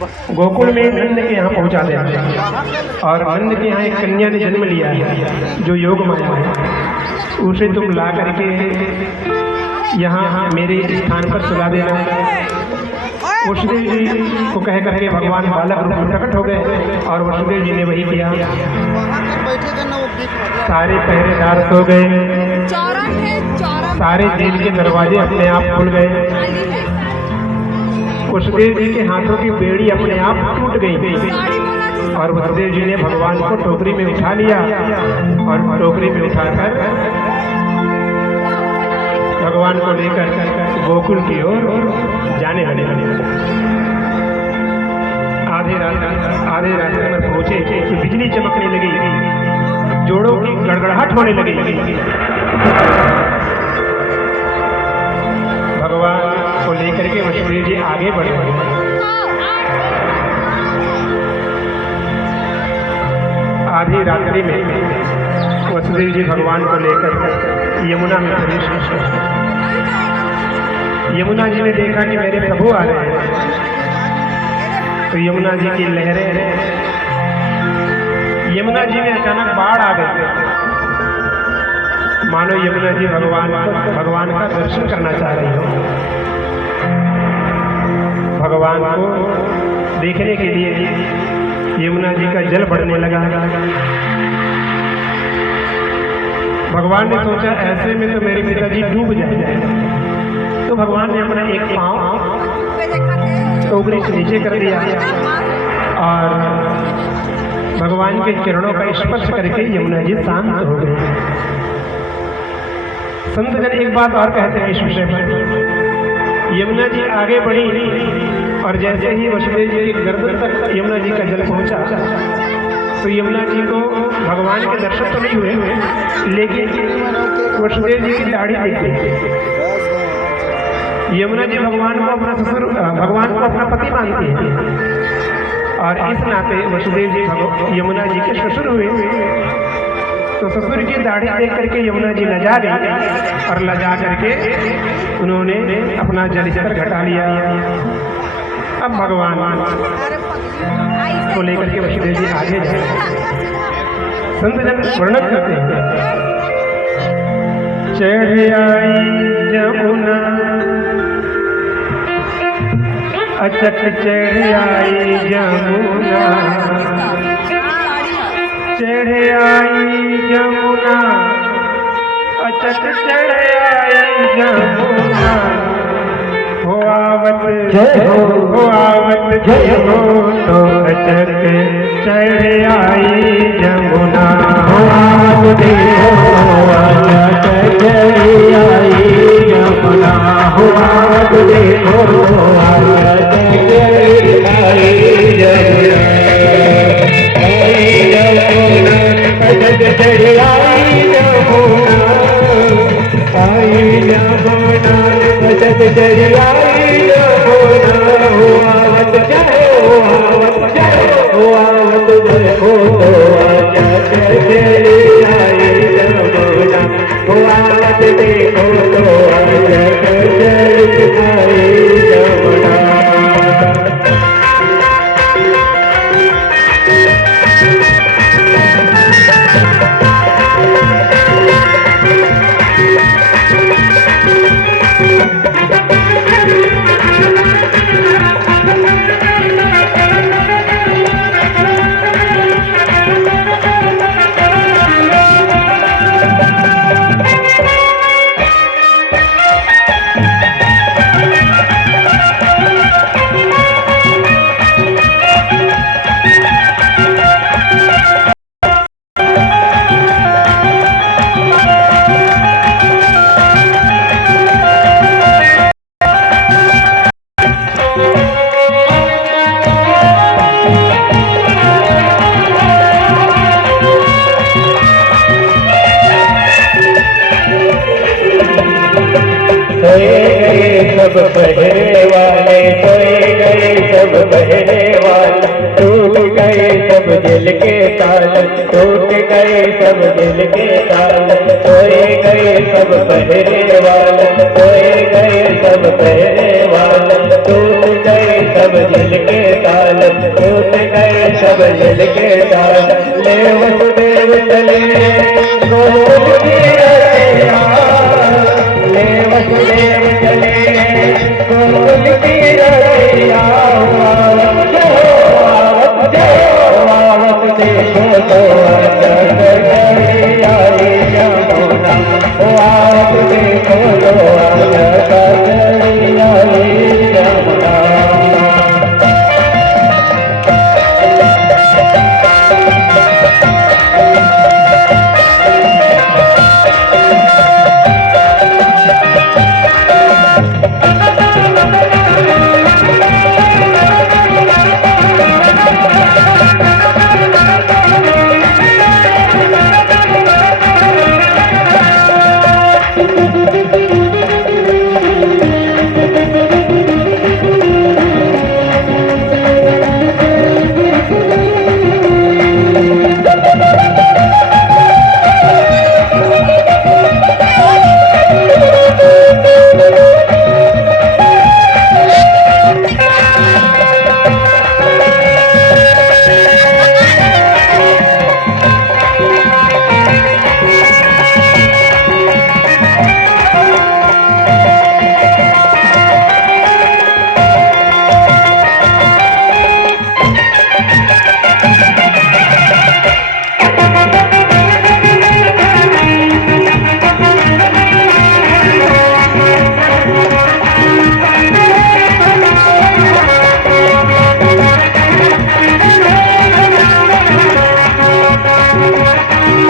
गोकुल में नंद के यहाँ पहुँचा दिया और नंद के यहाँ एक कन्या ने जन्म लिया है जो योग माया है, उसे तुम ला करके यहाँ मेरे स्थान पर सुला देना। वसुदेव जी को कह करके भगवान बालक रूप में प्रकट हो गए और वसुदेव जी ने वही किया। सारे पहरेदार सो गए, सारे जेल के दरवाजे अपने आप खुल गए, वसुदेव जी के हाथों की बेड़ी अपने आप टूट गई और वसुदेव जी ने भगवान को टोकरी में उठा लिया और टोकरी में उठाकर भगवान को लेकर गोकुल की ओर जाने लगे। आधे रास्ते में पहुंचे तो बिजली चमकने लगी, जोड़ों की गड़गड़ाहट होने लगी। भगवान को लेकर के वसुदेव जी आगे बढ़े। आधी रात्रि में वसुदेव जी भगवान को लेकर यमुना में प्रवेश किया। यमुना जी ने देखा कि मेरे प्रभु आ रहे हैं, तो यमुना जी की लहरें, यमुना जी में अचानक बाढ़ आ गई। मानो यमुना जी भगवान का दर्शन करना चाह रही हो। भगवान को देखने के लिए यमुना जी का जल बढ़ने लगा। भगवान ने सोचा ऐसे में तो मेरे पिताजी डूब जाएंगे, तो भगवान ने अपना एक पांव टोकरी से नीचे कर दिया और भगवान के चरणों का स्पर्श करके यमुना जी शांत हो गए। संत जन एक बात और कहते हैं इस विषय पर। यमुना जी आगे बढ़ी और जैसे ही वसुदेव जी की गर्दन तक यमुना जी का जल पहुंचा तो यमुना जी को भगवान के दर्शन तो नहीं हुए, लेकिन वसुदेव जी की दाढ़ी दिख गई। यमुना जी भगवान को अपना ससुर, भगवान को अपना पति मानती है और इस नाते वसुदेव जी यमुना जी के ससुर हुए। तो ससुर की दाढ़ी देख करके यमुना जी लजा गई और लजा करके उन्होंने अपना जल स्तर घटा लिया। अब भगवान को लेकर के वसुदेव जी आगे जाए। संत जन वर्णन करते हैं, चढ़ आई यमुना अचट चढ़ आई यमुना, चढ़ आई यमुना अचट चढ़ आई यमुना, हो आवत जय हो तो अचट चढ़ आई यमुना, हो आवत अचट चढ़ आई यमुना, हो आवत सब बहने वाले, सोए गए सब बहने वाले, टूट गए सब दिल के ताल, टूट गए सब दिल के ताल, सोए गए सब बहने वाले, सोए गए सब बहने वाले, टूट गए सब दिल के ताल, सब दिल के ताल ले वो